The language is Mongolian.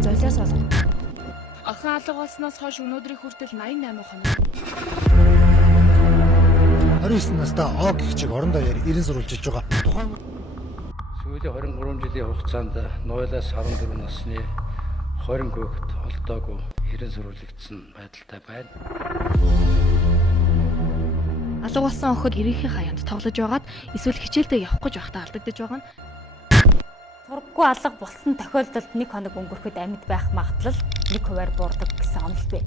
хүүхдүүдийг золиос олгоно. Охин алга болсноос хойш өнөөдрийн хүртэл 88 хоног. 29 настай ОГ хчиг орон даяар ирэн сурвалжилж байгаа. Тухайн сүүлийн 23 жилийн хугацаанд 0-аас 14 насны 20 хүүхэд олдоогүй ирэн сурвалжигдсан байдалтай байна. Алга болсон охид ирээхийн хаяанд тоглож байгаад эсвэл хичээлдээ явах гэж байхдаа алдагдаж байгаа нь Сургаггүй алга болсон тохиолдолд 1 хоног өнгөрөхөд амьд байх магадлал 1% буурдаг гэсэн онол бий.